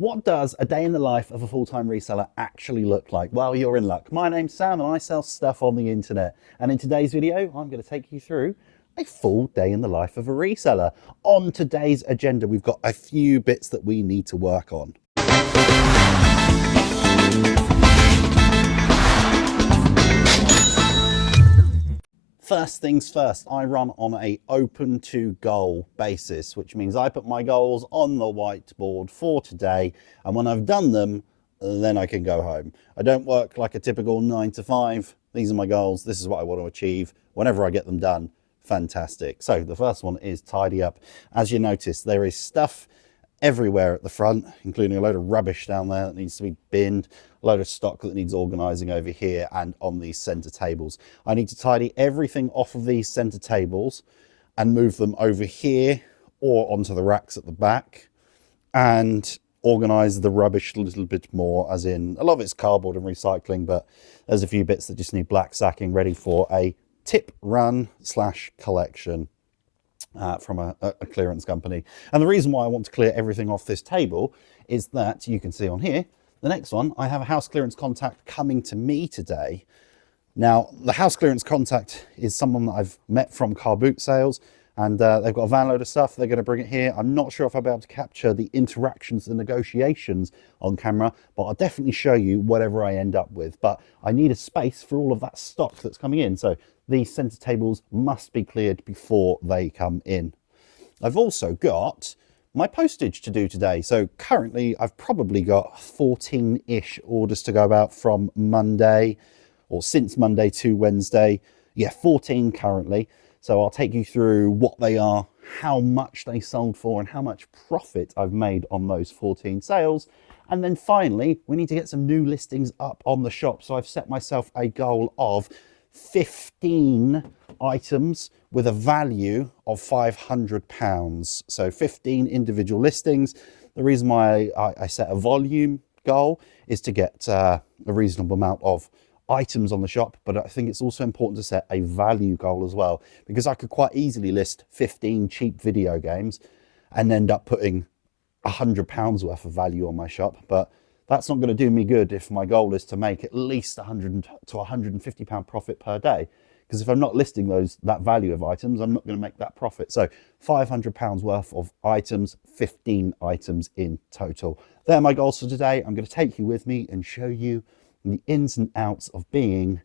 What does a day in the life of a full-time reseller actually look like? Well, you're in luck. My name's Sam and I sell stuff on the internet. And in today's video, I'm going to take you through a full day in the life of a reseller. On today's agenda, we've got a few bits that we need to work on. First things first, I run on a open to goal basis, which means I put my goals on the whiteboard for today, and when I've done them, then I can go home. I don't work like a typical 9 to 5. These are my goals. This is what I want to achieve. Whenever I get them done, fantastic. So the first one is tidy up. As you notice, there is stuff everywhere at the front, including a load of rubbish down there that needs to be binned, a load of stock that needs organising over here and on these centre tables. I need to tidy everything off of these centre tables and move them over here or onto the racks at the back, and organise the rubbish a little bit more, as in a lot of it's cardboard and recycling, but there's a few bits that just need black sacking ready for a tip run / collection. From a clearance company. And the reason why I want to clear everything off this table is that you can see on here, the next one, I have a house clearance contact coming to me today. Now, the house clearance contact is someone that I've met from car boot sales, and they've got a van load of stuff. They're going to bring it here. I'm not sure if I'll be able to capture the interactions and negotiations on camera, but I'll definitely show you whatever I end up with. But I need a space for all of that stock that's coming in. So these centre tables must be cleared before they come in. I've also got my postage to do today. So currently I've probably got 14-ish orders to go out from Monday, or since Monday to Wednesday. Yeah, 14 currently. So I'll take you through what they are, how much they sold for, and how much profit I've made on those 14 sales. And then finally, we need to get some new listings up on the shop. So I've set myself a goal of 15 items with a value of £500. So 15 individual listings. The reason why I set a volume goal is to get a reasonable amount of items on the shop, but I think it's also important to set a value goal as well, because I could quite easily list 15 cheap video games and end up putting £100 worth of value on my shop, but that's not going to do me good if my goal is to make at least £100 to £150 profit per day. Because if I'm not listing that value of items, I'm not going to make that profit. So £500 worth of items, 15 items in total. They're my goals for today. I'm going to take you with me and show you the ins and outs of being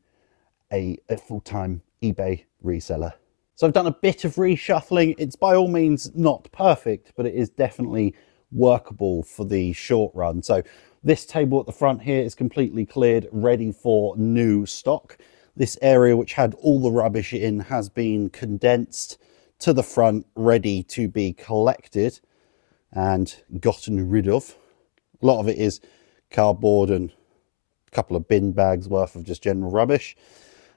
a full-time eBay reseller. So I've done a bit of reshuffling. It's by all means not perfect, but it is definitely workable for the short run. So this table at the front here is completely cleared, ready for new stock. This area, which had all the rubbish in, has been condensed to the front, ready to be collected and gotten rid of. A lot of it is cardboard and a couple of bin bags worth of just general rubbish.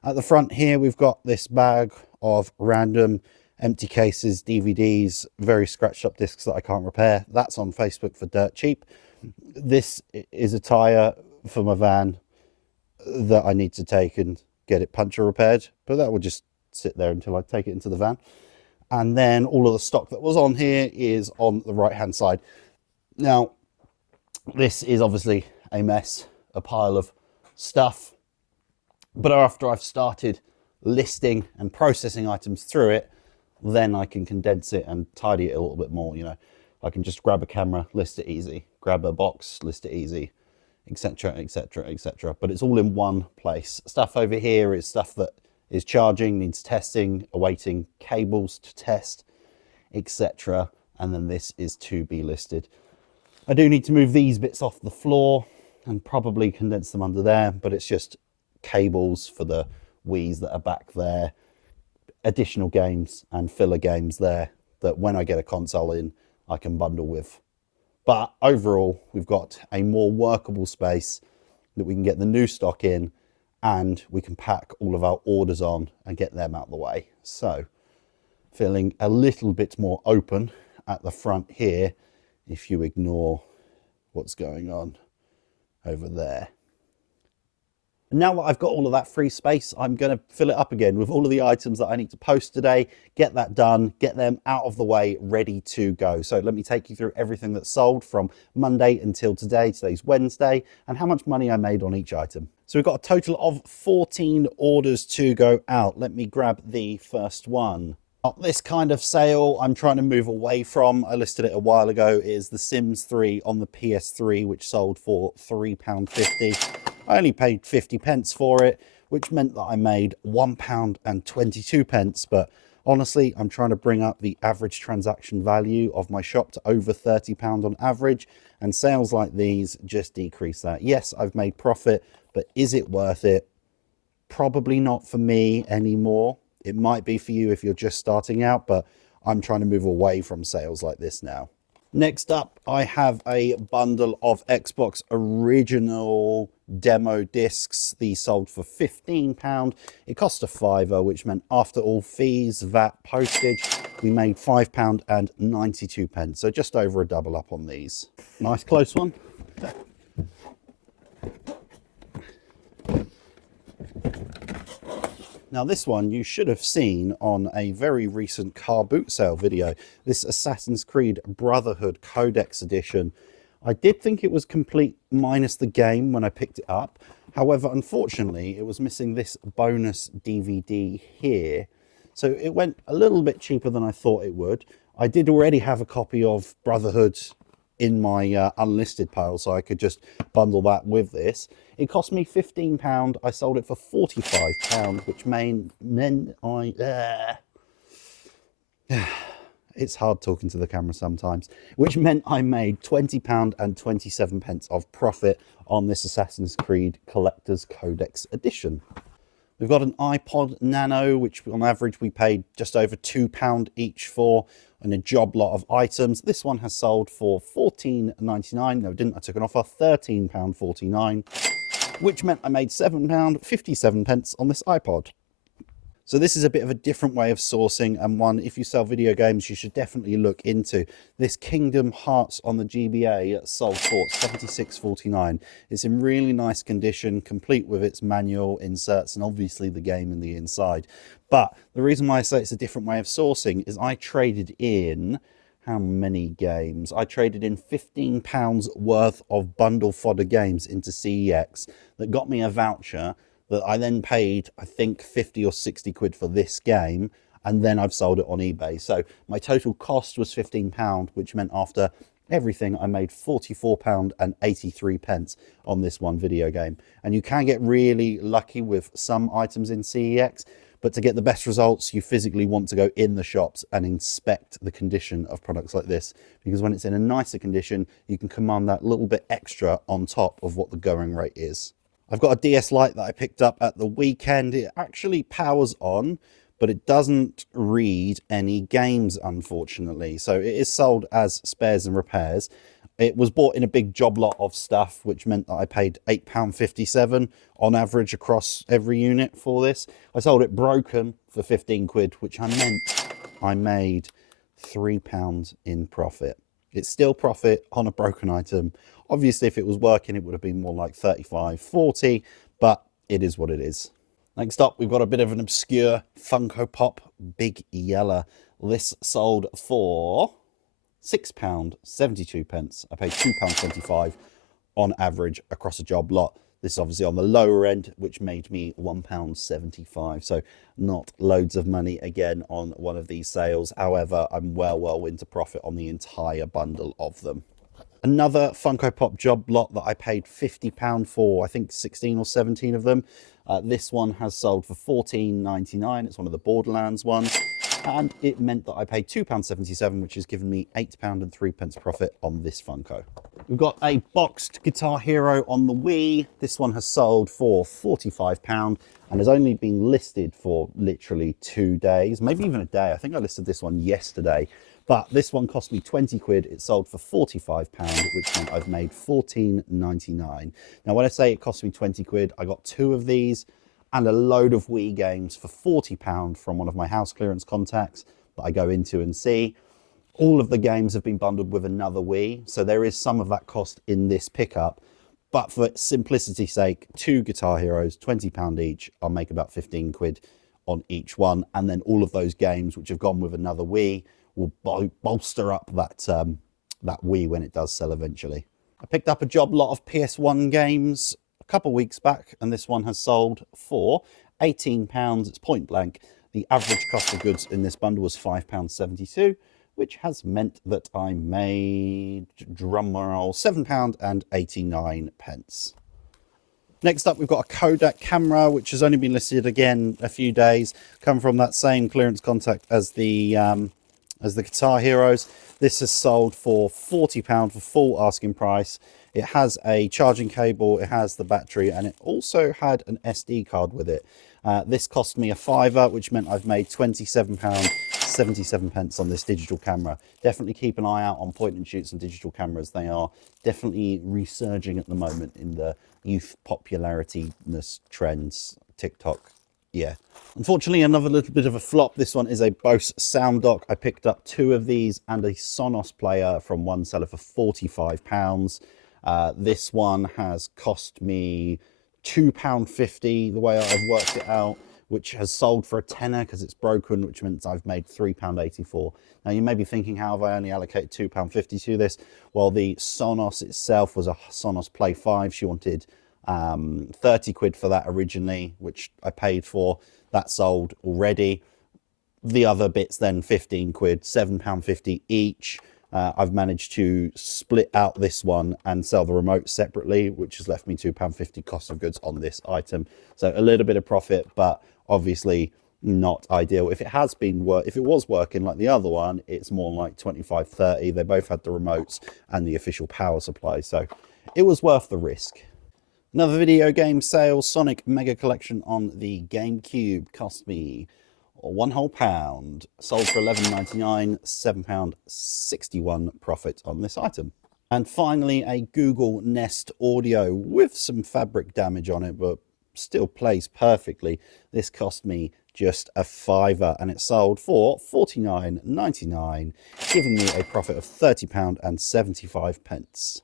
At the front here, we've got this bag of random empty cases, DVDs, very scratched up discs that I can't repair. That's on Facebook for dirt cheap. This is a tyre for my van that I need to take and get it puncture repaired, but that will just sit there until I take it into the van. And then all of the stock that was on here is on the right hand side. Now, this is obviously a mess, a pile of stuff, but after I've started listing and processing items through it, then I can condense it and tidy it a little bit more. You know, I can just grab a camera, list it easy, grab a box, list it easy, etc, etc, etc. But it's all in one place. Stuff over here is stuff that is charging, needs testing, awaiting cables to test, etc. And then this is to be listed. I do need to move these bits off the floor and probably condense them under there, but it's just cables for the Wii's that are back there, additional games and filler games there that when I get a console in, I can bundle with. But overall, we've got a more workable space that we can get the new stock in, and we can pack all of our orders on and get them out of the way. So feeling a little bit more open at the front here, if you ignore what's going on over there. And now that I've got all of that free space, I'm going to fill it up again with all of the items that I need to post today, get that done, get them out of the way, ready to go. So let me take you through everything that's sold from Monday until today. Today's Wednesday, and how much money I made on each item. So we've got a total of 14 orders to go out. Let me grab the first one. This kind of sale I'm trying to move away from. I listed it a while ago. It is The Sims 3 on the PS3, which sold for £3.50. I only paid 50 pence for it, which meant that I made £1.22. But honestly, I'm trying to bring up the average transaction value of my shop to over £30 on average, and sales like these just decrease that. Yes, I've made profit, but is it worth it? Probably not for me anymore. It might be for you if you're just starting out, but I'm trying to move away from sales like this now. Next up, I have a bundle of Xbox original demo discs. These sold for £15. It cost a £5, which meant after all fees, VAT, postage, we made £5.92. So just over a double up on these. Nice close one. Now this one you should have seen on a very recent car boot sale video, this Assassin's Creed Brotherhood Codex Edition. I did think it was complete minus the game when I picked it up. However, unfortunately, it was missing this bonus DVD here. So it went a little bit cheaper than I thought it would. I did already have a copy of Brotherhood in my unlisted pile, so I could just bundle that with this. It cost me £15. I sold it for £45, which meant it's hard talking to the camera sometimes, which meant I made £20.27 of profit on this Assassin's Creed Collector's Codex Edition. We've got an iPod Nano, which on average we paid just over £2 each for, and a job lot of items. This one has sold for £14.99. No, it didn't. I took an offer, £13.49, which meant I made £7.57 on this iPod. So this is a bit of a different way of sourcing, and one, if you sell video games, you should definitely look into. This Kingdom Hearts on the GBA sold for £76.49. It's in really nice condition, complete with its manual, inserts, and obviously the game in the inside. But the reason why I say it's a different way of sourcing is I traded in, how many games? I traded in £15 worth of bundle fodder games into CEX that got me a voucher that I then paid, I think, 50 or 60 quid for this game, and then I've sold it on eBay. So my total cost was £15, which meant after everything, I made £44.83 on this one video game. And you can get really lucky with some items in CEX, but to get the best results, you physically want to go in the shops and inspect the condition of products like this, because when it's in a nicer condition, you can command that little bit extra on top of what the going rate is. I've got a DS Lite that I picked up at the weekend. It actually powers on, but it doesn't read any games, unfortunately. So it is sold as spares and repairs. It was bought in a big job lot of stuff, which meant that I paid £8.57 on average across every unit for this. I sold it broken for 15 quid, which meant I made £3 in profit. It's still profit on a broken item. Obviously, if it was working, it would have been more like 35, 40, but it is what it is. Next up, we've got a bit of an obscure Funko Pop Big Yella. This sold for £6.72. I paid £2.25 on average across a job lot. This is obviously on the lower end, which made me £1.75. So not loads of money again on one of these sales. However, I'm well into profit on the entire bundle of them. Another Funko Pop job lot that I paid £50 for, I think 16 or 17 of them. This one has sold for £14.99. It's one of the Borderlands ones. And it meant that I paid £2.77, which has given me £8.03 profit on this Funko. We've got a boxed Guitar Hero on the Wii. This one has sold for £45 and has only been listed for literally 2 days, maybe even a day. I think I listed this one yesterday. But this one cost me 20 quid. It sold for £45, which meant I've made £14.99. Now, when I say it cost me 20 quid, I got 2 of these and a load of Wii games for £40 from one of my house clearance contacts that I go into and see. All of the games have been bundled with another Wii, so there is some of that cost in this pickup. But for simplicity's sake, 2 Guitar Heroes, £20 each. I'll make about 15 quid on each one. And then all of those games which have gone with another Wii will bolster up that, that Wii when it does sell eventually. I picked up a job lot of PS1 games a couple of weeks back, and this one has sold for £18. It's point blank. The average cost of goods in this bundle was £5.72, which has meant that I made, drum roll, £7.89. Next up, we've got a Kodak camera, which has only been listed again a few days, come from that same clearance contact as the Guitar Heroes. This has sold for £40 for full asking price. It has a charging cable, it has the battery, and it also had an SD card with it. This cost me a £5, which meant I've made £27.77 on this digital camera. Definitely keep an eye out on point and shoots and digital cameras. They are definitely resurging at the moment in the youth popularity-ness trends. TikTok, yeah. Unfortunately, another little bit of a flop. This one is a Bose sound dock. I picked up 2 of these and a Sonos player from one seller for £45. This one has cost me £2.50 the way I've worked it out, which has sold for a tenner because it's broken, which means I've made £3.84. Now you may be thinking, how have I only allocated £2.50 to this? Well, the Sonos itself was a Sonos Play 5. She wanted 30 quid for that originally, which I paid for. That sold already. The other bits then 15 quid, £7.50 each. I've managed to split out this one and sell the remote separately, which has left me £2.50 cost of goods on this item. So a little bit of profit, but obviously not ideal. If it has been if it was working like the other one, it's more like 25-30. They both had the remotes and the official power supply, so it was worth the risk. Another video game sale, Sonic Mega Collection on the GameCube, cost me £1 whole pound, sold for £11.99, £7.61 profit on this item. And finally, a Google Nest Audio with some fabric damage on it, but still plays perfectly. This cost me just a £5 and it sold for £49.99, giving me a profit of £30.75.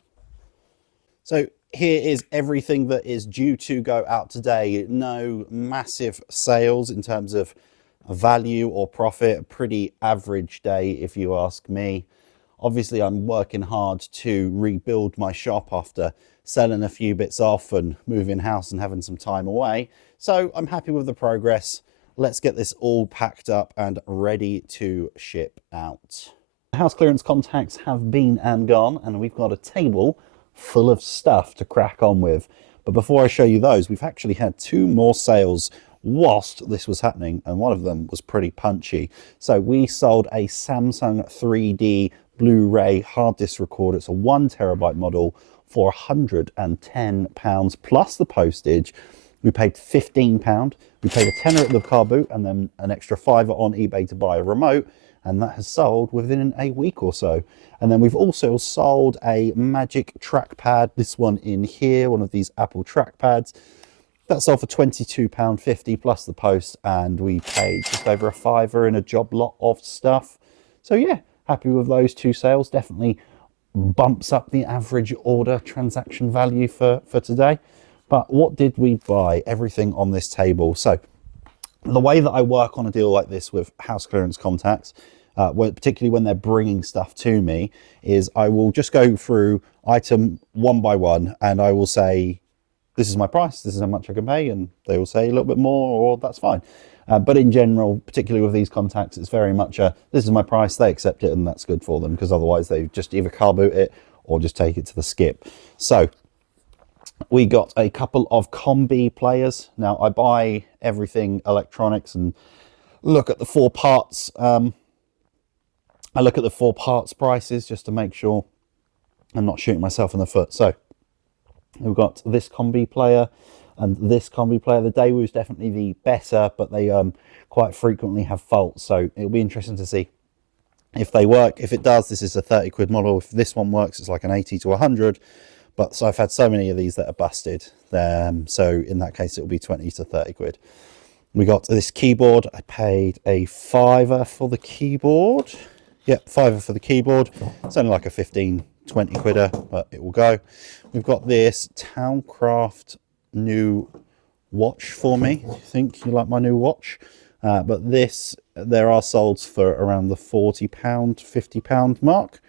So here is everything that is due to go out today. No massive sales in terms of value or profit. A pretty average day if you ask me. Obviously I'm working hard to rebuild my shop after selling a few bits off and moving house and having some time away, so I'm happy with the progress. Let's get this all packed up and ready to ship out. House clearance contacts have been and gone, and we've got a table full of stuff to crack on with. But before I show you those, we've actually had 2 more sales whilst this was happening, and one of them was pretty punchy. So we sold a Samsung 3D Blu-ray hard disk recorder. It's a 1 terabyte model for £110 plus the postage. We paid £15. We paid a tenner at the car boot and then an extra £5 on eBay to buy a remote, and that has sold within a week or so. And then we've also sold a Magic trackpad, this one in here, one of these Apple trackpads. That sold for £22.50 plus the post, and we paid just over a £5 in a job lot of stuff. So yeah, happy with those 2 sales. Definitely bumps up the average order transaction value for today. But what did we buy? Everything on this table. So the way that I work on a deal like this with house clearance contacts, particularly when they're bringing stuff to me, is I will just go through item one by one and I will say, this is my price, this is how much I can pay, and they will say a little bit more, or that's fine. But in general, particularly with these contacts, it's very much a, this is my price, they accept it, and that's good for them, because otherwise they just either car boot it or just take it to the skip. So we got a couple of combi players. Now I buy everything electronics and look at the 4 parts. I look at the 4 parts prices just to make sure I'm not shooting myself in the foot. So we've got this combi player and this combi player. The Daewoo's definitely the better, but they quite frequently have faults, so it'll be interesting to see if they work. If it does, this is a 30 quid model. If this one works, it's like an 80 to 100. But so I've had so many of these that are busted, so in that case it will be 20 to 30 quid. We got this keyboard. I paid a £5 for the keyboard. Yep, £5 for the keyboard. It's only like a 15 20 quidder, but it will go. We've got this Towncraft new watch for me. Do you think you like my new watch? But this, there are solds for around the £40, £50 mark.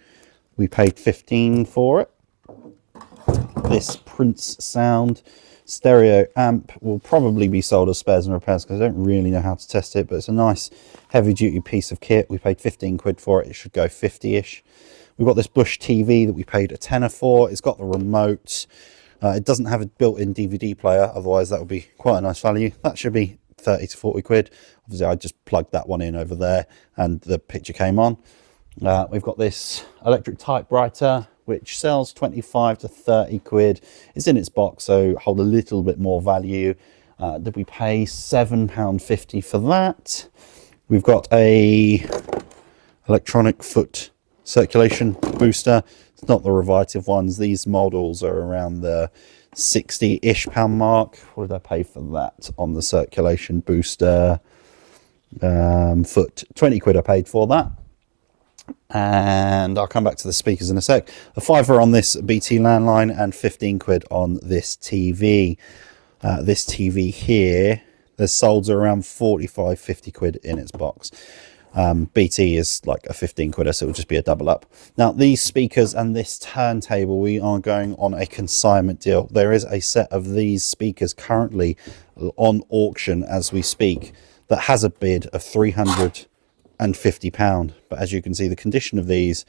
We paid 15 for it. This Prince Sound stereo amp will probably be sold as spares and repairs because I don't really know how to test it, but it's a nice heavy duty piece of kit. We paid 15 quid for it. It should go 50-ish. We've got this Bush TV that we paid a tenner for. It's got the remote. It doesn't have a built-in DVD player, otherwise that would be quite a nice value. That should be 30 to 40 quid. Obviously I just plugged that one in over there and the picture came on. We've got this electric typewriter which sells 25 to 30 quid. It's in its box, so hold a little bit more value. Did we pay £7.50 for that? We've got a electronic foot circulation booster. It's not the Revitive ones. These models are around the 60-ish pound mark. What did I pay for that on the circulation booster foot? 20 quid I paid for that. And I'll come back to the speakers in a sec. A fiver on this BT landline and 15 quid on this TV. This TV here, the solds are around 45, 50 quid in its box. BT is like a 15 quidder, so it'll just be a double up. Now these speakers and this turntable, we are going on a consignment deal. There is a set of these speakers currently on auction as we speak that has a bid of £350, but as you can see, the condition of these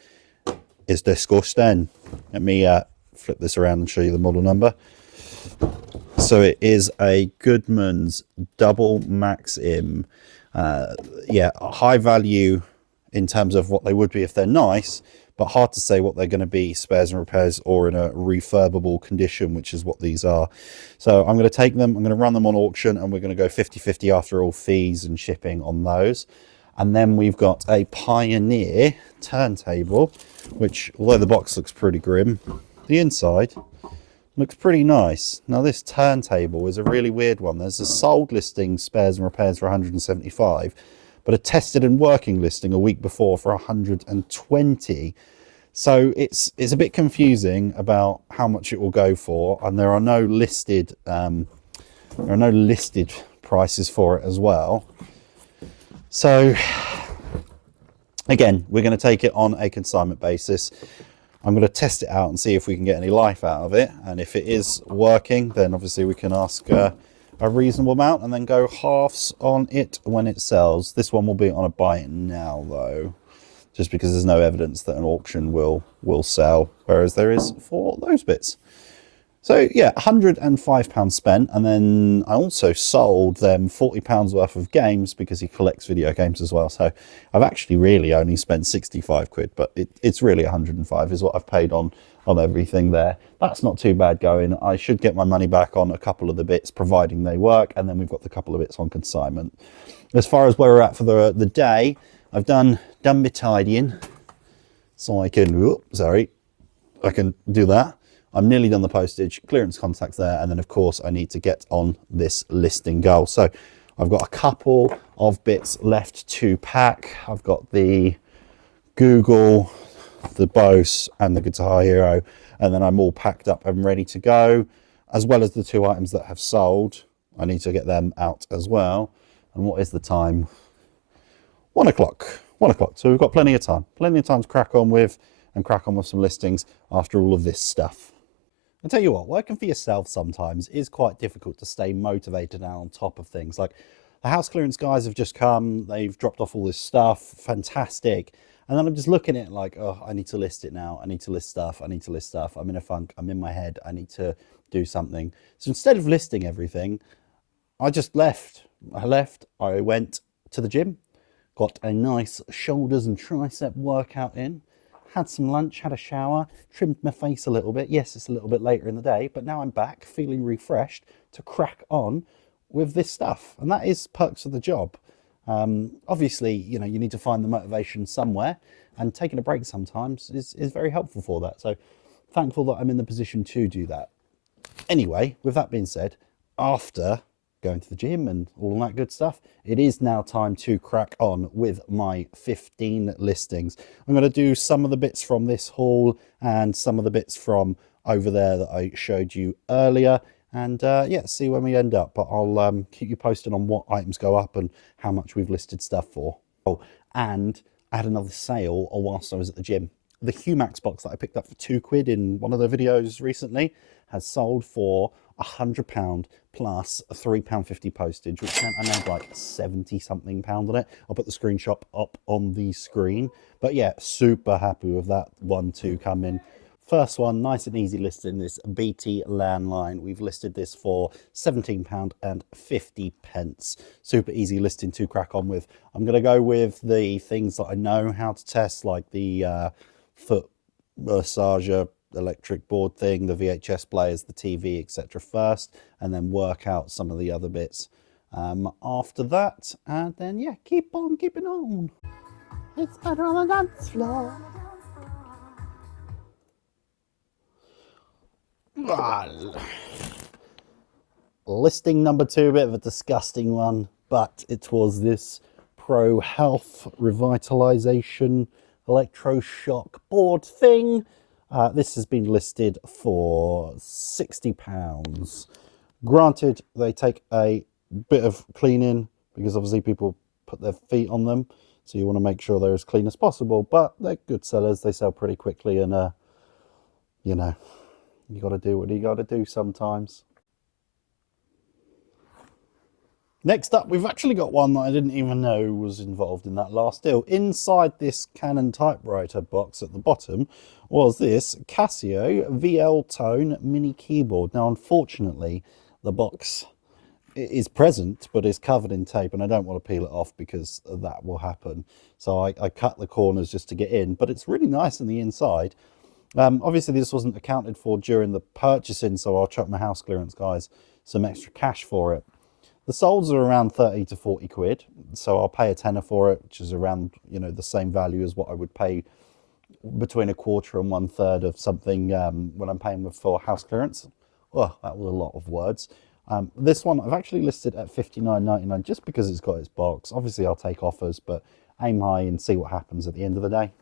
is disgusting. Let me flip this around and show you the model number. So it is a Goodman's double max im. Yeah, high value in terms of what they would be if they're nice, but hard to say what they're going to be spares and repairs or in a refurbable condition, which is what these are. So I'm going to take them, I'm going to run them on auction, and we're going to go 50-50 after all fees and shipping on those. And then we've got a Pioneer turntable, which, although the box looks pretty grim, the inside looks pretty nice. Now this turntable is a really weird one. There's a sold listing spares and repairs for 175, but a tested and working listing a week before for 120. So it's a bit confusing about how much it will go for, and there are no listed prices for it as well. So again, we're going to take it on a consignment basis. I'm going to test it out and see if we can get any life out of it, and if it is working, then obviously we can ask a reasonable amount and then go halves on it when it sells. This one will be on a buy it now though, just because there's no evidence that an auction will sell, whereas there is for those bits. So yeah, £105 spent, and then I also sold them £40 worth of games because he collects video games as well. So I've actually really only spent 65 quid, but it's really 105 is what I've paid on everything there. That's not too bad going. I should get my money back on a couple of the bits, providing they work, and then we've got the couple of bits on consignment. As far as where we're at for the day, I've done my tidying, so I can, I can do that. I'm nearly done the postage, clearance contacts there, and then of course I need to get on this listing goal. So I've got a couple of bits left to pack. I've got the Google, the Bose and the Guitar Hero, and then I'm all packed up and ready to go, as well as the two items that have sold. I need to get them out as well. And what is the time? 1 o'clock. 1 o'clock. So we've got plenty of time to crack on with some listings after all of this stuff. I'll tell you what, working for yourself sometimes is quite difficult to stay motivated and on top of things. Like the house clearance guys have just come, they've dropped off all this stuff, fantastic. And then I'm just looking at it like, oh, I need to list it now. I need to list stuff. I need to list stuff. I'm in a funk. I'm in my head. I need to do something. So instead of listing everything, I just left. I went to the gym, got a nice shoulders and tricep workout in, had some lunch, had a shower, trimmed my face a little bit. Yes, it's a little bit later in the day, but now I'm back feeling refreshed to crack on with this stuff. And that is perks of the job. Obviously, you know, you need to find the motivation somewhere, and taking a break sometimes is very helpful for that. So thankful that I'm in the position to do that. Anyway, with that being said, after going to the gym and all that good stuff. It is now time to crack on with my 15 listings. I'm going to do some of the bits from this haul and some of the bits from over there that I showed you earlier, and yeah, see when we end up. But I'll keep you posted on what items go up and how much we've listed stuff for. Oh, and I had another sale whilst I was at the gym. The Humax box that I picked up for £2 in one of the videos recently has sold for £100 plus £3.50 postage, which meant I made like 70 something pound on it. I'll put the screenshot up on the screen. But yeah, super happy with that one to come in. First one, nice and easy listing, this BT landline. We've listed this for £17.50. Super easy listing to crack on with. I'm going to go with the things that I know how to test, like the foot massager electric board thing, the VHS players, the TV, etc. first, and then work out some of the other bits after that. And then, yeah, keep on keeping on. It's better on the dance floor. Listing number 2, a bit of a disgusting one, but it was this Pro Health Revitalization electroshock board thing. This has been listed for £60. Granted, they take a bit of cleaning because obviously people put their feet on them, so you want to make sure they're as clean as possible, but they're good sellers. They sell pretty quickly, and you know, you got to do what you got to do sometimes. Next up, we've actually got one that I didn't even know was involved in that last deal. Inside this Canon typewriter box at the bottom was this Casio VL Tone mini keyboard. Now, unfortunately, the box is present, but is covered in tape, and I don't want to peel it off because that will happen. So I cut the corners just to get in, but it's really nice on the inside. Obviously, this wasn't accounted for during the purchasing, so I'll chuck my house clearance guys some extra cash for it. The solds are around 30 to 40 quid, so I'll pay a tenner for it, which is around, you know, the same value as what I would pay between a quarter and 1/3 of something when I'm paying for house clearance. Oh, that was a lot of words. This one I've actually listed at £59.99 just because it's got its box. Obviously, I'll take offers, but aim high and see what happens at the end of the day.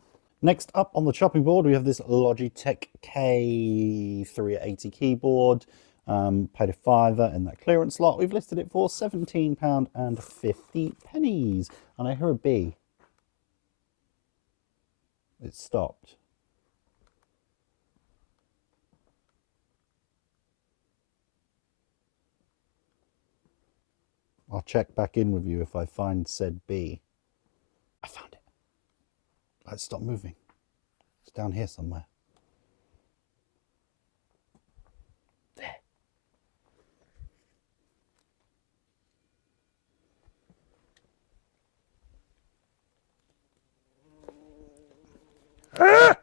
Next up on the chopping board, we have this Logitech K380 keyboard. Paid a £5 in that clearance lot. We've listed it for £17.50. And I hear a B. It stopped. I'll check back in with you if I find said B. I found it. Let's stop moving. It's down here somewhere. Ah!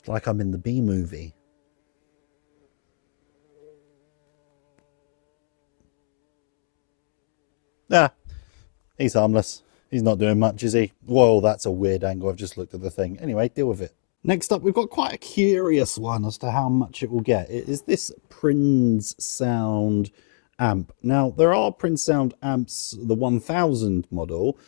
It's like I'm in the B movie. Ah, he's harmless. He's not doing much, is he? Whoa, that's a weird angle. I've just looked at the thing. Anyway, deal with it. Next up, we've got quite a curious one as to how much it will get. It is this Prince Sound amp. Now, there are Prince Sound amps, the 1000 model,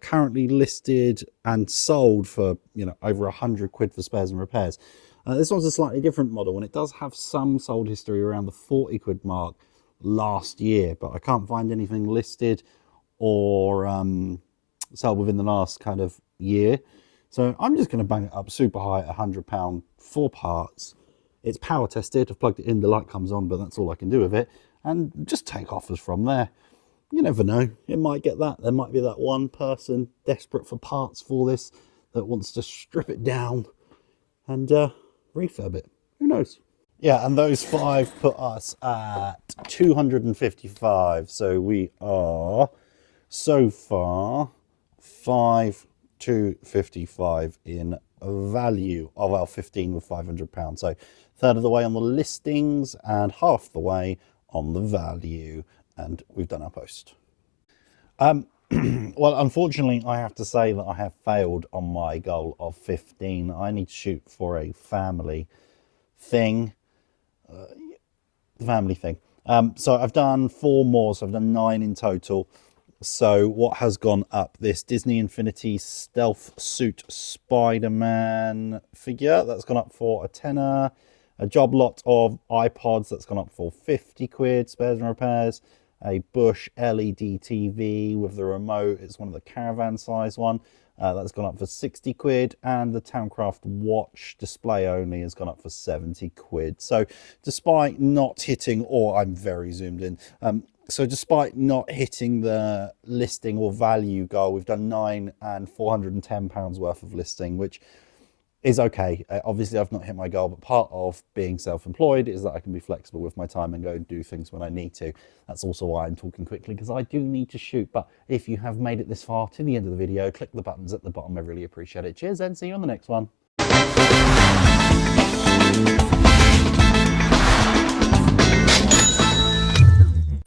currently listed and sold for, you know, over 100 quid for spares and repairs. This one's a slightly different model, and it does have some sold history around the 40 quid mark last year, but I can't find anything listed or sold within the last kind of year. So I'm just going to bang it up super high at £100 for parts. It's power tested. I've plugged it in, the light comes on, but that's all I can do with it. And just take offers from there. You never know. It might get that. There might be that one person desperate for parts for this that wants to strip it down and refurb it. Who knows? Yeah, and those 5 put us at 255. So we are so far 5,255 in value of our 15 with £500. So third of the way on the listings and half the way on the value, and we've done our post. Well, unfortunately, I have to say that I have failed on my goal of 15. I need to shoot for a family thing, the family thing. So I've done 4 more, so I've done 9 in total. So what has gone up? This Disney Infinity Stealth Suit Spider-Man figure, that's gone up for a tenner. A job lot of iPods, that's gone up for 50 quid, spares and repairs. A Bush LED TV with the remote, it's one of the caravan size one. That's gone up for 60 quid, and the Towncraft watch display only has gone up for 70 quid. So despite not hitting, or I'm very zoomed in, so despite not hitting the listing or value goal, we've done 9 and £410 worth of listing, which is okay. Obviously, I've not hit my goal, but part of being self-employed is that I can be flexible with my time and go and do things when I need to. That's also why I'm talking quickly, because I do need to shoot. But if you have made it this far to the end of the video, click the buttons at the bottom. I really appreciate it. Cheers, and see you on the next one.